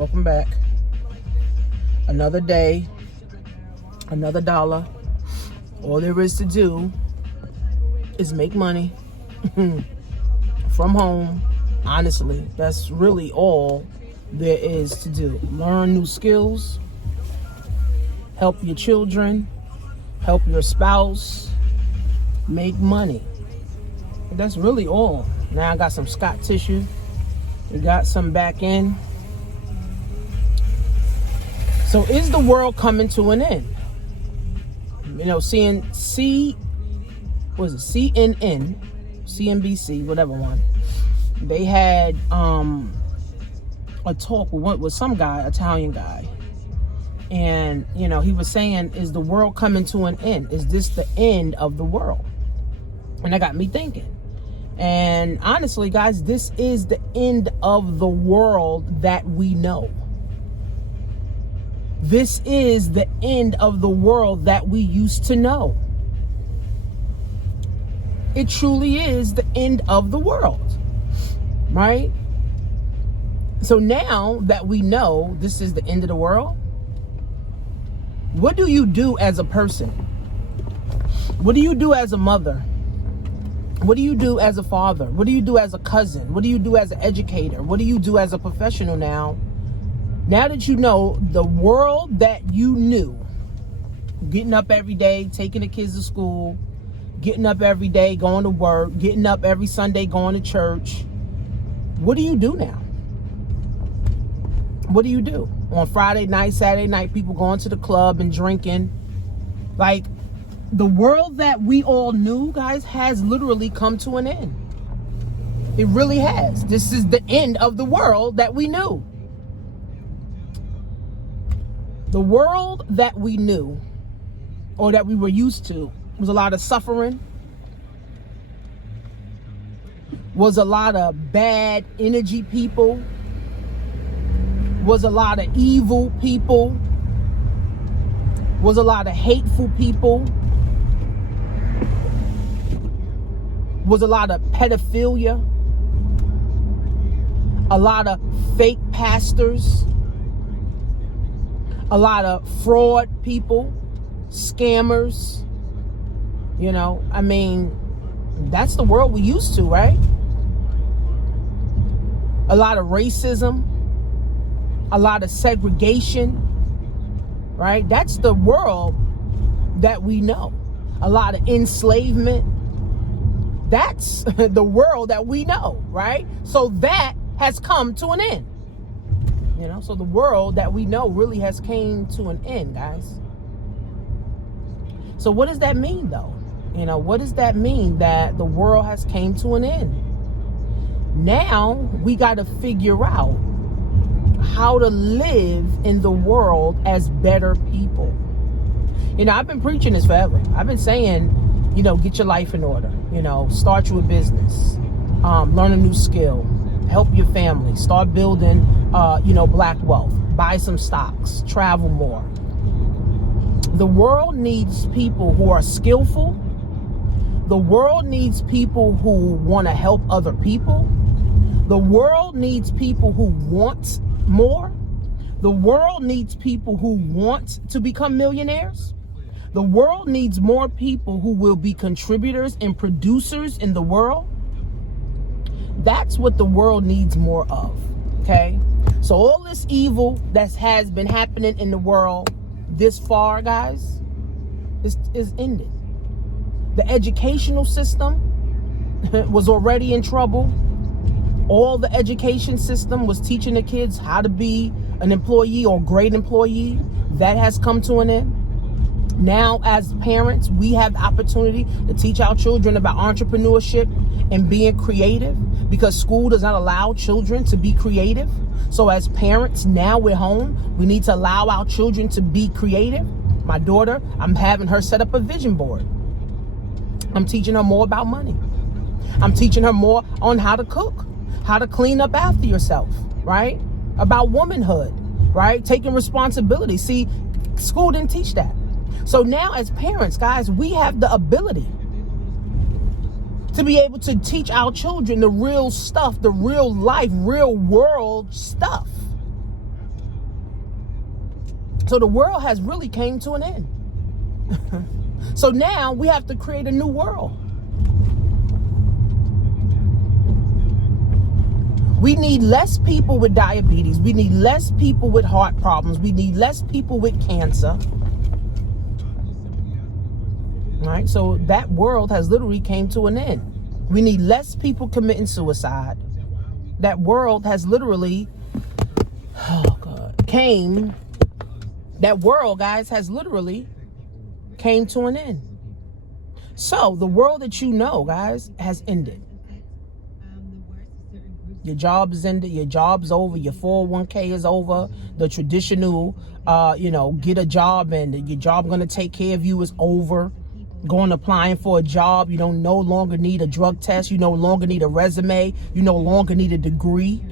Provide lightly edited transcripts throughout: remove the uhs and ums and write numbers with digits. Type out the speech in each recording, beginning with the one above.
Welcome back. Another day, another dollar. All there is to do is make money from home. Honestly, that's really all there is to do. Learn new skills, help your children, help your spouse, make money. That's really all. Now I got some Scott tissue. We got some back in. So is the world coming to an end? You know, CNN, CNBC, whatever one. They had a talk with some guy, Italian guy. And, you know, he was saying, is the world coming to an end? Is this the end of the world? And that got me thinking. And honestly, guys, this is the end of the world that we know. This is the end of the world that we used to know. It truly is the end of the world, right? So now that we know this is the end of the world, what do you do as a person? What do you do as a mother? What do you do as a father? What do you do as a cousin? What do you do as an educator? What do you do as a professional now? Now that you know the world that you knew, getting up every day, taking the kids to school, getting up every day, going to work, getting up every Sunday, going to church, what do you do now? What do you do? On Friday night, Saturday night, people going to the club and drinking. Like, the world that we all knew, guys, has literally come to an end. It really has. This is the end of the world that we knew. The world that we knew, or that we were used to, was a lot of suffering, was a lot of bad energy people, was a lot of evil people, was a lot of hateful people, was a lot of pedophilia, a lot of fake pastors, a lot of fraud people, scammers. You know, I mean, that's the world we used to, right? A lot of racism, a lot of segregation, right? That's the world that we know. A lot of enslavement. That's the world that we know, right? So that has come to an end. You know, so the world that we know really has came to an end, guys. So what does that mean, though? You know, what does that mean that the world has came to an end? Now we got to figure out how to live in the world as better people. You know, I've been preaching this forever. I've been saying, you know, get your life in order. You know, start you a business, learn a new skill, help your family, start building, black wealth, buy some stocks, travel more. The world needs people who are skillful. The world needs people who want to help other people. The world needs people who want more. The world needs people who want to become millionaires. The world needs more people who will be contributors and producers in the world. That's what the world needs more of, okay? So all this evil that has been happening in the world this far, guys, is ended. The educational system was already in trouble. All the education system was teaching the kids how to be an employee or great employee. That has come to an end. Now, as parents, we have the opportunity to teach our children about entrepreneurship and being creative, because school does not allow children to be creative. So as parents, now we're home, we need to allow our children to be creative. My daughter, I'm having her set up a vision board. I'm teaching her more about money. I'm teaching her more on how to cook, how to clean up after yourself, right? About womanhood, right? Taking responsibility. See, school didn't teach that. So now as parents, guys, we have the ability to be able to teach our children the real stuff, the real life, real world stuff. So the world has really came to an end. So now we have to create a new world. We need less people with diabetes. We need less people with heart problems. We need less people with cancer. Right? So that world has literally came to an end. We need less people committing suicide. That world has literally, that world, guys, has literally came to an end. So the world that you know, guys, has ended. Your job is ended. Your job's over. Your 401k is over. The traditional, get a job and your job going to take care of you is over. Going applying for a job. You don't no longer need a drug test. You no longer need a resume. You no longer need a degree.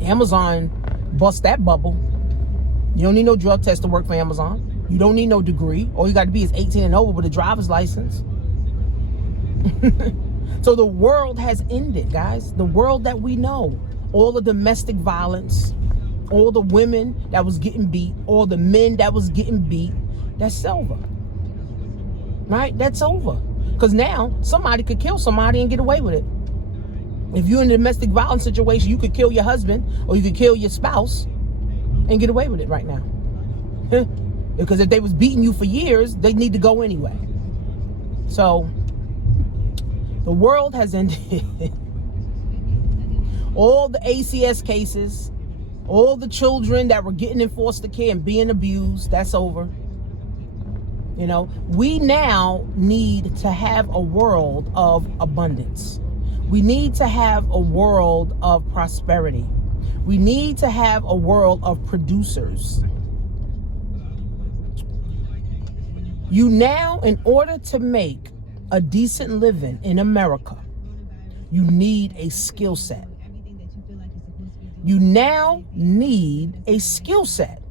Amazon bust that bubble. You don't need no drug test to work for Amazon. You don't need no degree. All you got to be is 18 and over with a driver's license. So the world has ended, guys. The world that we know. All the domestic violence, all the women that was getting beat, all the men that was getting beat, that's over. Right? That's over. Because now somebody could kill somebody and get away with it. If you're in a domestic violence situation, you could kill your husband or you could kill your spouse and get away with it right now. Because if they was beating you for years, they need to go anyway. So the world has ended. All the ACS cases, all the children that were getting in foster care and being abused, that's over. We now need to have a world of abundance. We need to have a world of prosperity. We need to have a world of producers. You now, in order to make a decent living in America, you need a skill set. You now need a skill set.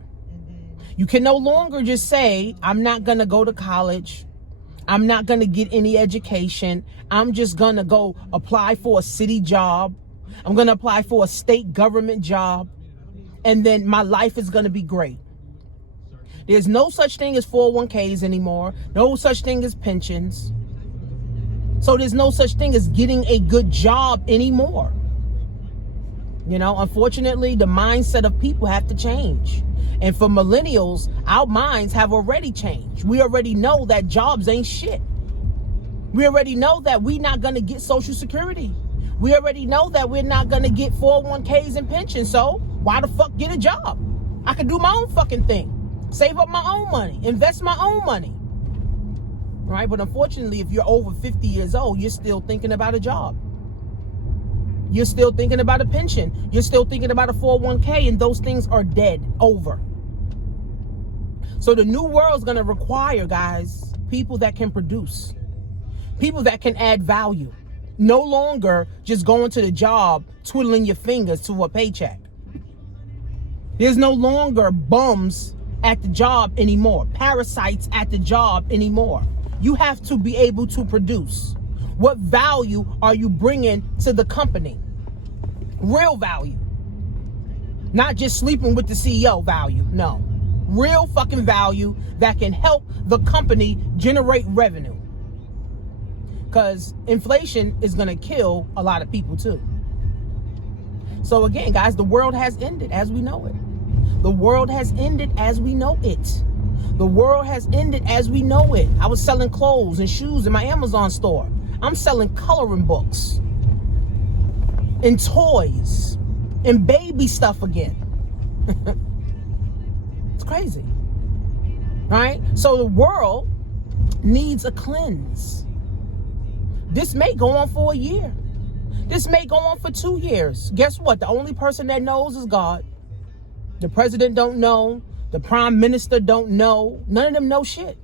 You can no longer just say, I'm not going to go to college. I'm not going to get any education. I'm just going to go apply for a city job. I'm going to apply for a state government job. And then my life is going to be great. There's no such thing as 401ks anymore. No such thing as pensions. So there's no such thing as getting a good job anymore. Unfortunately, the mindset of people have to change. And for millennials, our minds have already changed. We already know that jobs ain't shit. We already know that we're not going to get Social Security. We already know that we're not going to get 401ks and pensions. So why the fuck get a job? I can do my own fucking thing. Save up my own money. Invest my own money. Right? But unfortunately, if you're over 50 years old, you're still thinking about a job. You're still thinking about a pension. You're still thinking about a 401k, and those things are dead, over. So the new world is going to require, guys, people that can produce, people that can add value. No longer just going to the job, twiddling your fingers to a paycheck. There's no longer bums at the job anymore, parasites at the job anymore. You have to be able to produce. What value are you bringing to the company? Real value. Not just sleeping with the CEO value. No. Real fucking value that can help the company generate revenue. Because inflation is going to kill a lot of people too. So again, guys, the world has ended as we know it. The world has ended as we know it. The world has ended as we know it. I was selling clothes and shoes in my Amazon store. I'm selling coloring books and toys and baby stuff again. It's crazy, right? So the world needs a cleanse. This may go on for a year. This may go on for 2 years. Guess what? The only person that knows is God. The president don't know. The prime minister don't know. None of them know shit,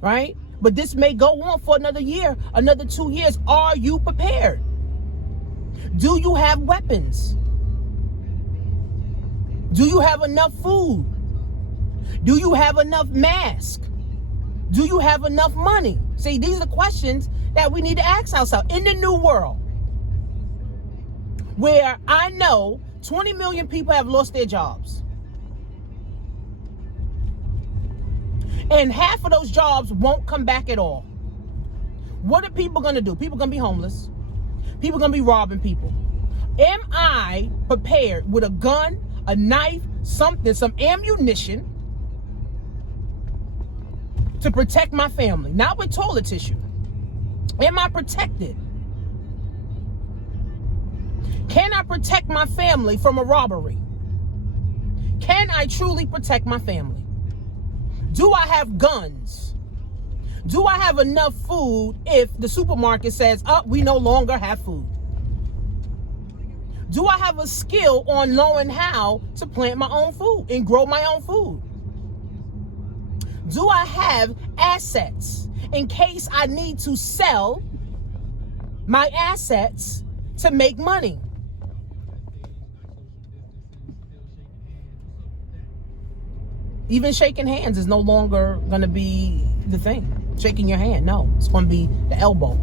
right? But this may go on for another year, another 2 years. Are you prepared? Do you have weapons? Do you have enough food? Do you have enough masks? Do you have enough money? See, these are the questions that we need to ask ourselves in the new world, where I know 20 million people have lost their jobs. And half of those jobs won't come back at all. What are people going to do? People going to be homeless. People going to be robbing people. Am I prepared with a gun, a knife, something, some ammunition to protect my family? Not with toilet tissue. Am I protected? Can I protect my family from a robbery? Can I truly protect my family? Do I have guns? Do I have enough food if the supermarket says, oh, we no longer have food? Do I have a skill on knowing how to plant my own food and grow my own food? Do I have assets in case I need to sell my assets to make money? Even shaking hands is no longer going to be the thing. Shaking your hand, no. It's going to be the elbow.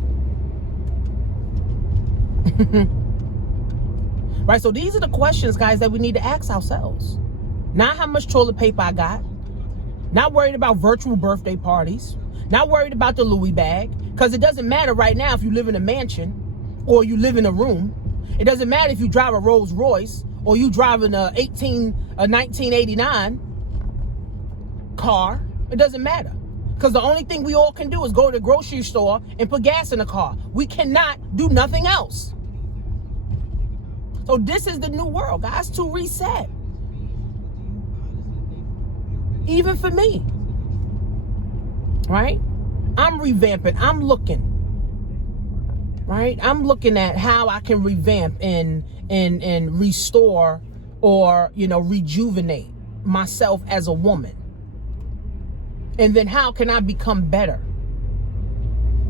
Right? So these are the questions, guys, that we need to ask ourselves. Not how much toilet paper I got. Not worried about virtual birthday parties. Not worried about the Louis bag. Because it doesn't matter right now if you live in a mansion or you live in a room. It doesn't matter if you drive a Rolls Royce or you drive a 1989 car. It doesn't matter. Because the only thing we all can do is go to the grocery store and put gas in the car. We cannot do nothing else. So this is the new world, guys, to reset. Even for me. Right? I'm revamping. I'm looking. Right? I'm looking at how I can revamp and restore or, rejuvenate myself as a woman. And then how can I become better?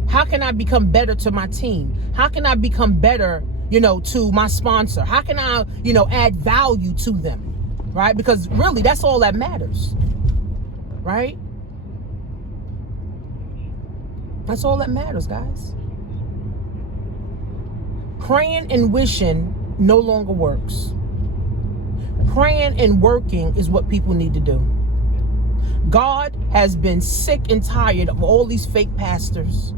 How can I become better to my team? How can I become better, to my sponsor? How can I, add value to them? Right? Because really, that's all that matters. Right? That's all that matters, guys. Praying and wishing no longer works. Praying and working is what people need to do. God has been sick and tired of all these fake pastors,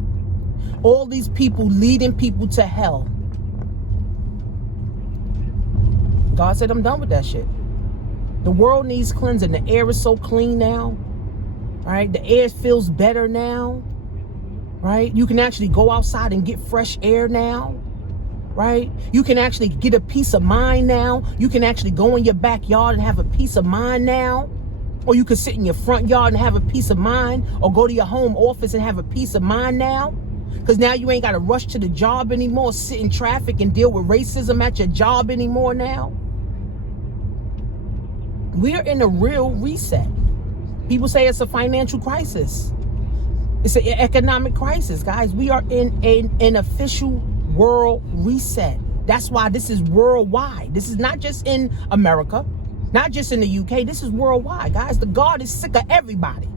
all these people leading people to hell. God said, I'm done with that shit. The world needs cleansing. The air is so clean now, right? The air feels better now, right? You can actually go outside and get fresh air now, right? You can actually get a peace of mind now. You can actually go in your backyard and have a peace of mind now. Or you could sit in your front yard and have a peace of mind, or go to your home office and have a peace of mind now. Because now you ain't got to rush to the job anymore, sit in traffic and deal with racism at your job anymore now. We're in a real reset. People say it's a financial crisis. It's an economic crisis, guys. We are in an official world reset. That's why this is worldwide. This is not just in America. Not just in the UK, this is worldwide, guys. The God is sick of everybody.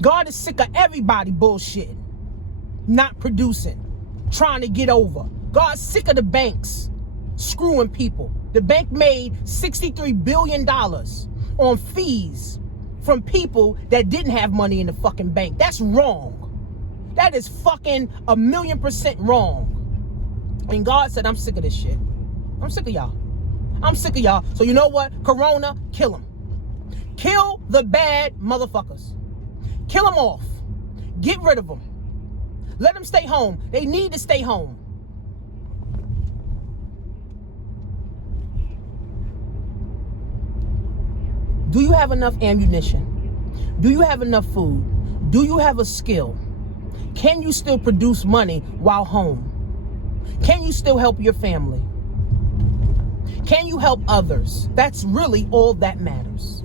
God is sick of everybody bullshitting, not producing, trying to get over. God's sick of the banks screwing people. The bank made $63 billion on fees from people that didn't have money in the fucking bank. That's wrong. That is fucking 1,000,000% wrong. And God said, I'm sick of this shit. I'm sick of y'all. I'm sick of y'all. So you know what? Corona, kill them. Kill the bad motherfuckers. Kill them off. Get rid of them. Let them stay home. They need to stay home. Do you have enough ammunition? Do you have enough food? Do you have a skill? Can you still produce money while home? Can you still help your family? Can you help others? That's really all that matters.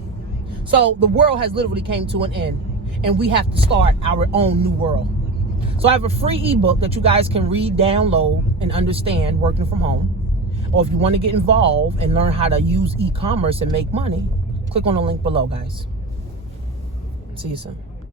So the world has literally came to an end, and we have to start our own new world. So I have a free ebook that you guys can read, download, and understand working from home. Or if you want to get involved and learn how to use e-commerce and make money, click on the link below, guys. See you soon.